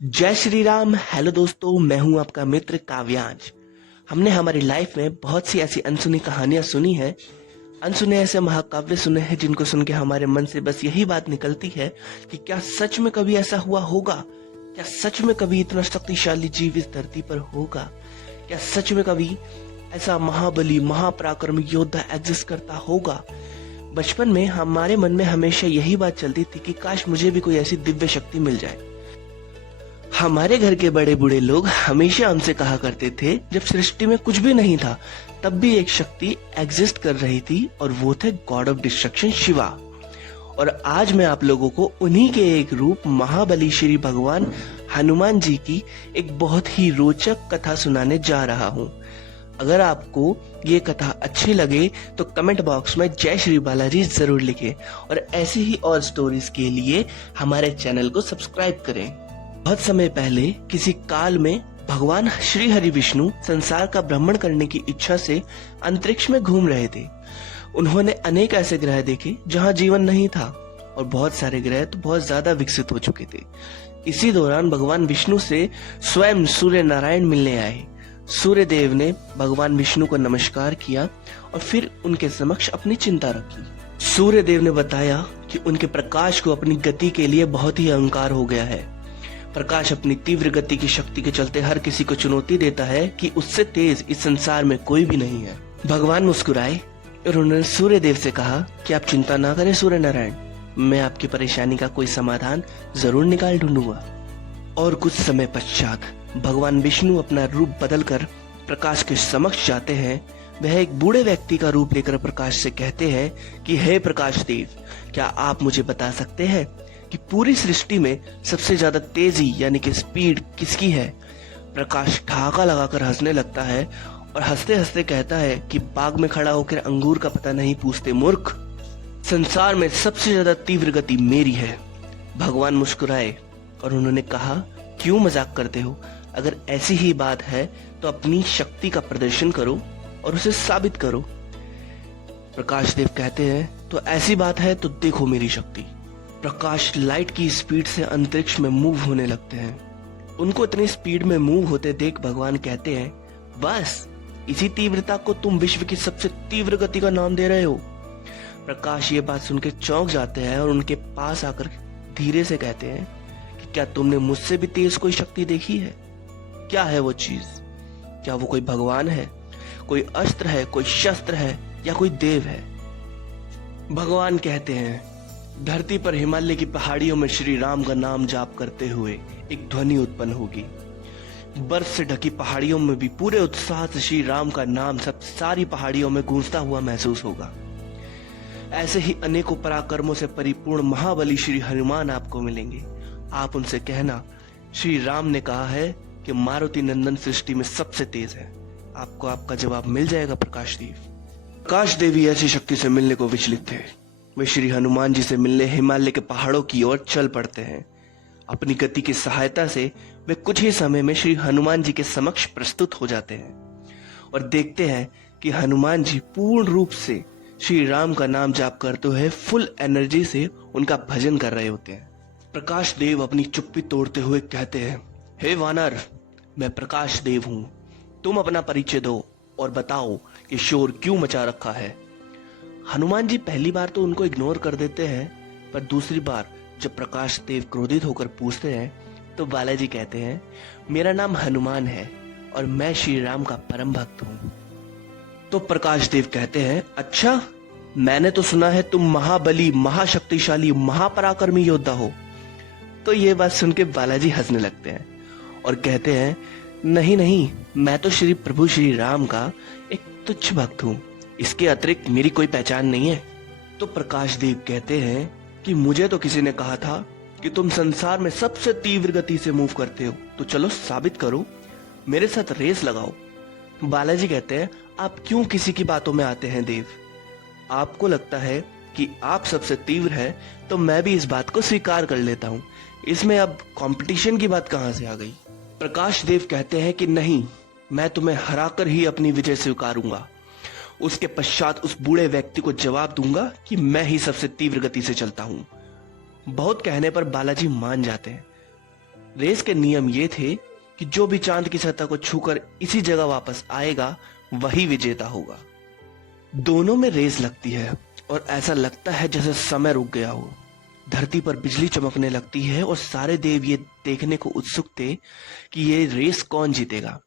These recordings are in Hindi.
जय श्री राम। हेलो दोस्तों, मैं हूं आपका मित्र काव्यांश। हमने हमारी लाइफ में बहुत सी ऐसी अनसुनी कहानियां सुनी है, अनसुने ऐसे महाकाव्य सुने हैं जिनको सुन के हमारे मन से बस यही बात निकलती है कि क्या सच में कभी ऐसा हुआ होगा? क्या सच में कभी इतना शक्तिशाली जीव इस धरती पर होगा? क्या सच में कभी ऐसा महाबली महापराक्रमी योद्धा एग्जिस्ट करता होगा? बचपन में हमारे मन में हमेशा यही बात चलती थी कि काश मुझे भी कोई ऐसी दिव्य शक्ति मिल जाए। हमारे घर के बड़े बूढ़े लोग हमेशा हमसे कहा करते थे, जब सृष्टि में कुछ भी नहीं था तब भी एक शक्ति एग्जिस्ट कर रही थी और वो थे गॉड ऑफ डिस्ट्रक्शन शिवा। और आज मैं आप लोगों को उन्हीं के एक रूप महाबली श्री भगवान हनुमान जी की एक बहुत ही रोचक कथा सुनाने जा रहा हूँ। अगर आपको ये कथा अच्छी लगे तो कमेंट बॉक्स में जय श्री बालाजी जरूर लिखें और ऐसी ही और स्टोरीज के लिए हमारे चैनल को सब्सक्राइब करें। बहुत समय पहले किसी काल में भगवान श्री हरि विष्णु संसार का भ्रमण करने की इच्छा से अंतरिक्ष में घूम रहे थे। उन्होंने अनेक ऐसे ग्रह देखे जहां जीवन नहीं था और बहुत सारे ग्रह तो बहुत ज्यादा विकसित हो चुके थे। इसी दौरान भगवान विष्णु से स्वयं सूर्य नारायण मिलने आए। सूर्य देव ने भगवान विष्णु को नमस्कार किया और फिर उनके समक्ष अपनी चिंता रखी। सूर्य देव ने बताया कि उनके प्रकाश को अपनी गति के लिए बहुत ही अहंकार हो गया है। प्रकाश अपनी तीव्र गति की शक्ति के चलते हर किसी को चुनौती देता है कि उससे तेज इस संसार में कोई भी नहीं है। भगवान मुस्कुराए और उन्होंने सूर्य देव से कहा कि आप चिंता ना करें सूर्य नारायण, मैं आपकी परेशानी का कोई समाधान जरूर निकाल ढूंढूंगा। और कुछ समय पश्चात भगवान विष्णु अपना रूप बदलकर प्रकाश के समक्ष जाते हैं। वह एक बूढ़े व्यक्ति का रूप लेकर प्रकाश से कहते हैं कि हे प्रकाश देव, क्या आप मुझे बता सकते हैं कि पूरी सृष्टि में सबसे ज्यादा तेजी यानी कि स्पीड किसकी है? प्रकाश ठहाका लगाकर हंसने लगता है और हंसते हंसते कहता है कि बाग में खड़ा होकर अंगूर का पता नहीं पूछते मूर्ख, संसार में सबसे ज्यादा तीव्र गति मेरी है। भगवान मुस्कुराए और उन्होंने कहा, क्यों मजाक करते हो? अगर ऐसी ही बात है तो अपनी शक्ति का प्रदर्शन करो और उसे साबित करो। प्रकाश देव कहते हैं, तो ऐसी बात है तो देखो मेरी शक्ति। प्रकाश लाइट की स्पीड से अंतरिक्ष में मूव होने लगते हैं। उनको इतनी स्पीड में मूव होते देख भगवान कहते हैं, बस इसी तीव्रता को तुम विश्व की सबसे तीव्र गति का नाम दे रहे हो? प्रकाश ये बात सुनकर चौंक जाते हैं और उनके पास आकर धीरे से कहते हैं कि क्या तुमने मुझसे भी तेज कोई शक्ति देखी है? क्या है वो चीज? क्या वो कोई भगवान है, कोई अस्त्र है, कोई शस्त्र है या कोई देव है? भगवान कहते हैं, धरती पर हिमालय की पहाड़ियों में श्री राम का नाम जाप करते हुए एक ध्वनि उत्पन्न होगी। बर्फ से ढकी पहाड़ियों में भी पूरे उत्साह से श्री राम का नाम सब सारी पहाड़ियों में गूंजता हुआ महसूस होगा। ऐसे ही अनेकों पराक्रमों से परिपूर्ण महाबली श्री हनुमान आपको मिलेंगे। आप उनसे कहना, श्री राम ने कहा है कि मारुति नंदन सृष्टि में सबसे तेज है। आपको आपका जवाब मिल जाएगा प्रकाश देव। प्रकाश देवी ऐसी शक्ति से मिलने को विचलित थे। वे श्री हनुमान जी से मिलने हिमालय के पहाड़ों की ओर चल पड़ते हैं। अपनी गति की सहायता से वे कुछ ही समय में श्री हनुमान जी के समक्ष प्रस्तुत हो जाते हैं और देखते हैं कि हनुमान जी पूर्ण रूप से श्री राम का नाम जाप करते हुए फुल एनर्जी से उनका भजन कर रहे होते हैं। प्रकाश देव अपनी चुप्पी तोड़ते हुए कहते हैं, हे वानर, मैं प्रकाश देव हूं। तुम अपना परिचय दो और बताओ कि शोर क्यों मचा रखा है। हनुमान जी पहली बार तो उनको इग्नोर कर देते हैं, पर दूसरी बार जब प्रकाश देव क्रोधित होकर पूछते हैं तो बालाजी कहते हैं, मेरा नाम हनुमान है और मैं श्री राम का परम भक्त हूँ। तो प्रकाश देव कहते हैं, अच्छा, मैंने तो सुना है तुम महाबली महाशक्तिशाली महापराक्रमी योद्धा हो। तो ये बात सुन के बालाजी हंसने लगते हैं और कहते हैं, नहीं नहीं, मैं तो श्री प्रभु श्री राम का एक तुच्छ भक्त हूँ, इसके अतिरिक्त मेरी कोई पहचान नहीं है। तो प्रकाश देव कहते हैं कि मुझे तो किसी ने कहा था कि तुम संसार में सबसे तीव्र गति से मूव करते हो, तो चलो साबित करो, मेरे साथ रेस लगाओ। बालाजी कहते हैं, आप क्यों किसी की बातों में आते हैं देव? आपको लगता है कि आप सबसे तीव्र है तो मैं भी इस बात को स्वीकार कर लेता हूँ। इसमें अब कंपटीशन की बात कहाँ से आ गई? प्रकाश देव कहते हैं कि नहीं, मैं तुम्हें हराकर ही अपनी विजय स्वीकारूंगा। उसके पश्चात उस बूढ़े व्यक्ति को जवाब दूंगा कि मैं ही सबसे तीव्र गति से चलता हूं। बहुत कहने पर बालाजी मान जाते हैं। रेस के नियम ये थे कि जो भी चांद की सतह को छूकर इसी जगह वापस आएगा वही विजेता होगा। दोनों में रेस लगती है और ऐसा लगता है जैसे समय रुक गया हो। धरती पर बिजली चमकने लगती है और सारे देव ये देखने को उत्सुक थे कि ये रेस कौन जीतेगा।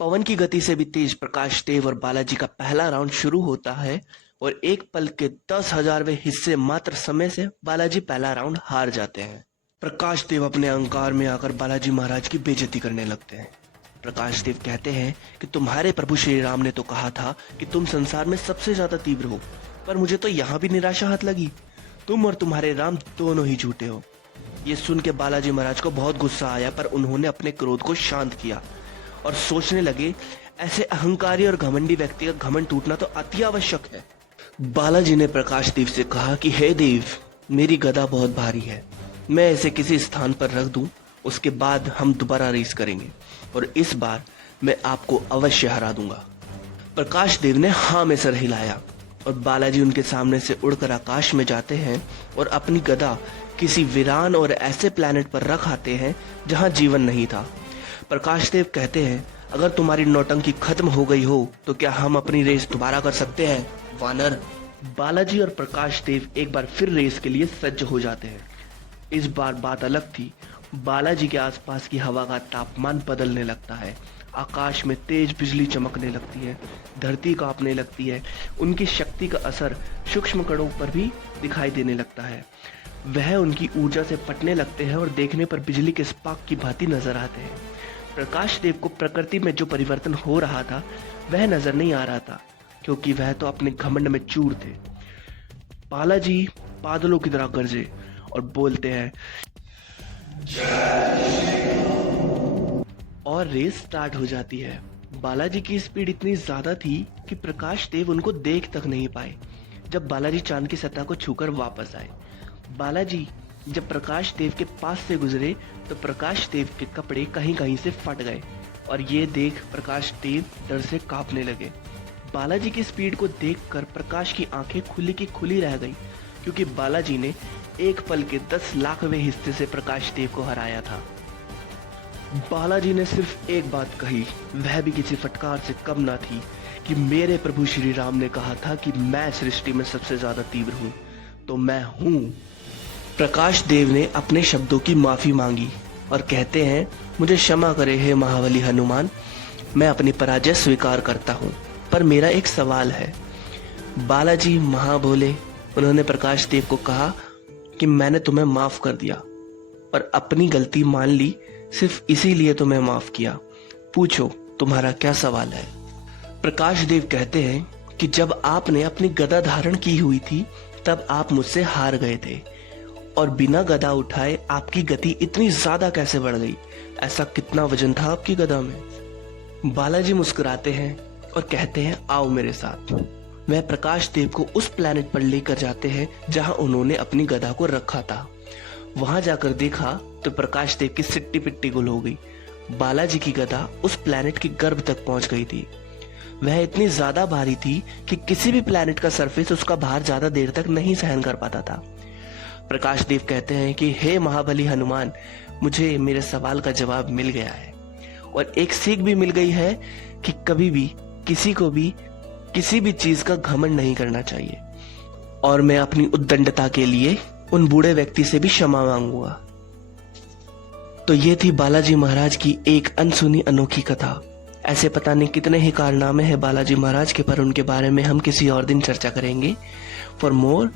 पवन की गति से भी तेज प्रकाश देव और बालाजी का पहला राउंड शुरू होता है और एक पल के 10,000वें हिस्से मात्र समय से बालाजी पहला राउंड हार जाते हैं। प्रकाश देव अपने अहंकार में आकर बालाजी महाराज की बेइज्जती करने लगते हैं। प्रकाश देव कहते हैं कि तुम्हारे प्रभु श्री राम ने तो कहा था कि तुम संसार में सबसे ज्यादा तीव्र हो, पर मुझे तो यहाँ भी निराशा हाथ लगी। तुम और तुम्हारे राम दोनों ही झूठे हो। ये सुन के बालाजी महाराज को बहुत गुस्सा आया, पर उन्होंने अपने क्रोध को शांत किया और सोचने लगे ऐसे अहंकारी और घमंडी व्यक्ति का घमंड टूटना तो अति आवश्यक है। बालाजी ने प्रकाश देव से कहा कि हे देव, मेरी गदा बहुत भारी है, मैं इसे किसी स्थान पर रख दूं, उसके बाद हम दोबारा रेस करेंगे और इस बार मैं आपको अवश्य हरा दूंगा। प्रकाश देव ने हाँ में सर हिलाया और बालाजी उनके सामने से उड़कर आकाश में जाते हैं और अपनी गदा किसी वीरान और ऐसे प्लैनेट पर रख आते हैं जहां जीवन नहीं था। प्रकाश देव कहते हैं, अगर तुम्हारी नौटंकी खत्म हो गई हो तो क्या हम अपनी रेस दोबारा कर सकते हैं वानर। बालाजी और प्रकाश देव एक बार फिर रेस के लिए सज्ज हो जाते हैं। इस बार बात अलग थी। बालाजी के आसपास की हवा का तापमान बदलने लगता है, आकाश में तेज बिजली चमकने लगती है, धरती कांपने लगती है, उनकी शक्ति का असर सूक्ष्म कणों पर भी दिखाई देने लगता है। वह उनकी ऊर्जा से पटने लगते हैं और देखने पर बिजली के स्पार्क की भांति नजर आते हैं। प्रकाश देव को प्रकृति में जो परिवर्तन हो रहा था वह नजर नहीं आ रहा था, क्योंकि वह तो अपने घमंड में चूर थे। बालाजी बादलों की तरह गरजे और बोलते हैं और रेस स्टार्ट हो जाती है। बालाजी की स्पीड इतनी ज्यादा थी कि प्रकाश देव उनको देख तक नहीं पाए जब बालाजी चांद की सतह को छूकर वापस आए। बालाजी जब प्रकाश देव के पास से गुजरे तो प्रकाश देव के कपड़े कहीं कहीं से फट गए और ये देख प्रकाश देव डर से कांपने लगे। बालाजी की स्पीड को देखकर प्रकाश की आंखें खुली की खुली रह गई, क्योंकि बालाजी ने एक पल के 10 लाखवें हिस्से से प्रकाश देव को हराया था। बालाजी ने सिर्फ एक बात कही, वह भी किसी फटकार से कम ना थी, कि मेरे प्रभु श्री राम ने कहा था कि मैं सृष्टि में सबसे ज्यादा तीव्र हूं, तो मैं हूं। प्रकाश देव ने अपने शब्दों की माफी मांगी और कहते हैं, मुझे क्षमा करे हे महाबली हनुमान, मैं अपनी पराजय स्वीकार करता हूं, पर मेरा एक सवाल है। बालाजी महाभोले, उन्होंने प्रकाश देव को कहा कि मैंने तुम्हें माफ कर दिया और अपनी गलती मान ली, सिर्फ इसीलिए तुम्हें माफ किया। पूछो तुम्हारा क्या सवाल है। प्रकाश देव कहते हैं कि जब आपने अपनी गदा धारण की हुई थी तब आप मुझसे हार गए थे और बिना गदा उठाए आपकी गति इतनी ज्यादा कैसे बढ़ गई, ऐसा कितना वजन था आपकी गदा में। बालाजी मुस्कुराते हैं और कहते हैं, आओ मेरे साथ। वह प्रकाश देव को उस प्लैनेट पर लेकर जाते हैं जहां उन्होंने अपनी गदा को रखा था। वहां जाकर देखा तो प्रकाश देव की सिट्टी पिट्टी गुल हो गई। बालाजी की गदा उस प्लैनेट के गर्भ तक पहुंच गई थी। वह इतनी ज्यादा भारी थी कि किसी भी प्लैनेट का सरफेस उसका भार ज्यादा देर तक नहीं सहन कर पाता था। प्रकाश देव कहते हैं कि हे महाबली हनुमान, मुझे मेरे सवाल का जवाब मिल गया है और एक सीख भी मिल गई है कि कभी भी किसी को भी किसी भी चीज का घमंड नहीं करना चाहिए, और मैं अपनी उद्दंडता के लिए उन बूढ़े व्यक्ति से भी क्षमा मांगूंगा। तो ये थी बालाजी महाराज की एक अनसुनी अनोखी कथा। ऐसे पता नहीं कितने ही कारनामे हैं बालाजी महाराज के, पर उनके बारे में हम किसी और दिन चर्चा करेंगे। For more,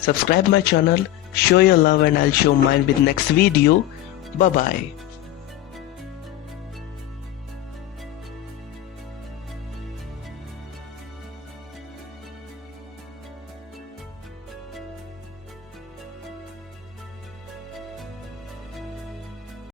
subscribe my channel, show your love and I'll show mine with next video. Bye bye.